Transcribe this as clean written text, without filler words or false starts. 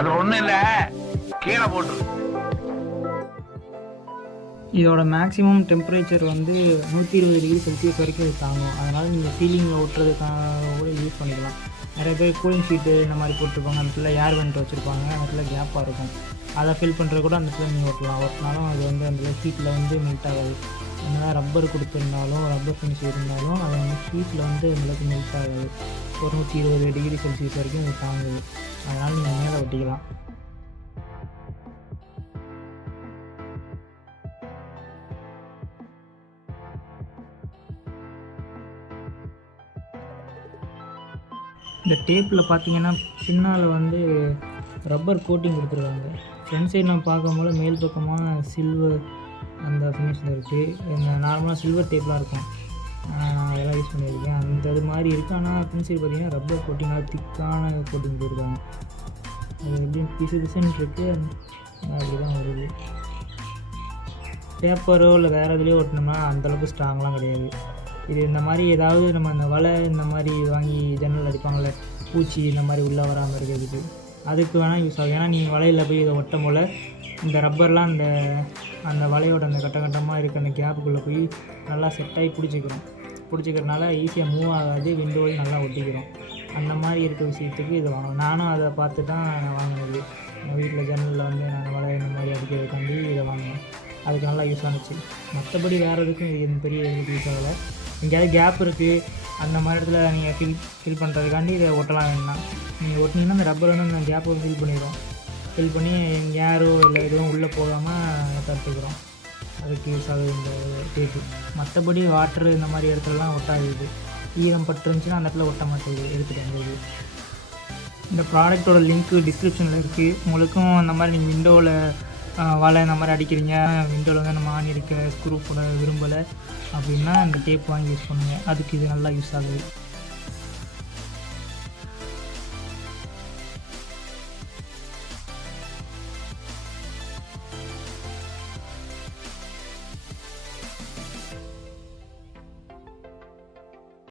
அது ஒன்றும் இல்லை, கீழே போட்டு. இதோட மேக்ஸிமம் டெம்பரேச்சர் வந்து 120 டிகிரி செல்சியஸ் வரைக்கும் இது தாங்கும். அதனால் நீங்கள் சீலிங்கில் ஒட்டுறதுக்காக கூட யூஸ் பண்ணிக்கலாம். நிறைய பேர் கூலிங் ஷீட்டு இந்த மாதிரி போட்டிருப்பாங்க, அந்த இடத்துல ஏர் வெண்ட் வச்சுருப்பாங்க, அந்த இடத்துல கேப்பாக இருக்கும். அதை ஃபில் பண்ணுறது கூட அந்த இடத்துல நீங்கள் ஒட்டலாம். ஒட்டினாலும் அது வந்து அந்த ஹீட்டில் வந்து மெல்ட் ஆகாது. என்னதான் ரப்பர் கொடுத்துருந்தாலும், ரப்பர் ஃபினிஷ் இருந்தாலும் அது வந்து ஹீட்டில் வந்து அந்தளவுக்கு மெல்ட் ஆகாது. 120 டிகிரி செல்சியஸ் வரைக்கும் இது தாங்குது. அதனால் நீங்கள் மேலே ஒட்டிக்கலாம். இந்த டேப்பில் பார்த்தீங்கன்னா பின்னால் வந்து ரப்பர் கோட்டிங் கொடுத்துருக்காங்க. ஃப்ரண்ட் சைடு நம்ம பார்க்கும்போது மேல் பக்கமாக சில்வர் அந்த ஃபினிஷில் இருக்குது. இந்த நார்மலாக சில்வர் டேப்லாம் இருக்கும், அதெல்லாம் யூஸ் பண்ணியிருக்கேன். அந்த இது மாதிரி இருக்குது. ஆனால் பின் சைடு பார்த்திங்கன்னா ரப்பர் கோட்டிங், அது திக்கான கோட்டிங் போயிருக்காங்க. அது எப்படி பிசுன்னு இருக்குது, அப்படிதான் வருது. பேப்பரோ இல்லை வேறு இதுலேயோ ஒட்டினோம்னா அந்தளவுக்கு ஸ்ட்ராங்லாம் கிடையாது. இது இந்த மாதிரி ஏதாவது நம்ம அந்த வலை இந்த மாதிரி வாங்கி ஜன்னல் அடிப்பாங்கள்ல, பூச்சி இந்த மாதிரி உள்ளே வராமல் இருக்கிறதுக்கு, அதுக்கு வேணால் யூஸ் ஆகும். ஏன்னா நீங்கள் வலையில் போய் இதை ஒட்டும் போல் இந்த ரப்பர்லாம் அந்த வலையோட அந்த கட்டமாக இருக்க அந்த கேப்புக்குள்ளே போய் நல்லா செட்டாகி பிடிச்சிக்கிறதுனால ஈஸியாக மூவ் ஆகாது, விண்டோவையும் நல்லா ஒட்டிக்கிறோம். அந்த மாதிரி இருக்க விஷயத்துக்கு இது வாங்கணும். நானும் அதை பார்த்து தான் வாங்கினது. வீட்டில் ஜன்னலில் வந்து நான் வலை இந்த மாதிரி அடிக்கிறதுக்காண்டி இதை வாங்கினேன். அதுக்கு நல்லா யூஸ் ஆனிச்சு. மற்றபடி வேறு எதுக்கும் இது பெரிய யூஸ் ஆகலை. எங்கேயாவது கேப் இருக்குது அந்த மாதிரி இடத்துல நீங்கள் ஃபில் பண்ணுறதுக்காண்டி இதை ஒட்டலாம். வேணும்னா நீங்கள் ஒட்டினீங்கன்னா அந்த ரப்பர் வந்து அந்த கேப்பை ஃபில் பண்ணிடும். ஃபில் பண்ணி ஏரோ இல்லை எதுவும் உள்ளே போகாமல் தடுத்துக்கிறோம். அதுக்கு யூஸ் ஆகுது இந்த டேப்பு. மற்றபடி வாட்டர் இந்த மாதிரி இடத்துலலாம் ஒட்டாகுது. ஈரம் பட்டுருந்துச்சுன்னா அந்த இடத்துல ஒட்ட மாட்டேங்குது, எடுத்துகிட்டு வந்தது. இந்த ப்ராடக்டோட லிங்க்கு டிஸ்கிரிப்ஷனில் இருக்குது. உங்களுக்கும் அந்த மாதிரி நீங்கள் விண்டோவில் வலை இந்த மாதிரி அடிக்கிறீங்க, விண்டோவில் வந்து நம்ம ஆணி இருக்க ஸ்க்ரூ போட விரும்பலை அப்படின்னா இந்த டேப் வாங்கி யூஸ் பண்ணுங்கள். அதுக்கு இது நல்லா யூஸ் ஆகுது.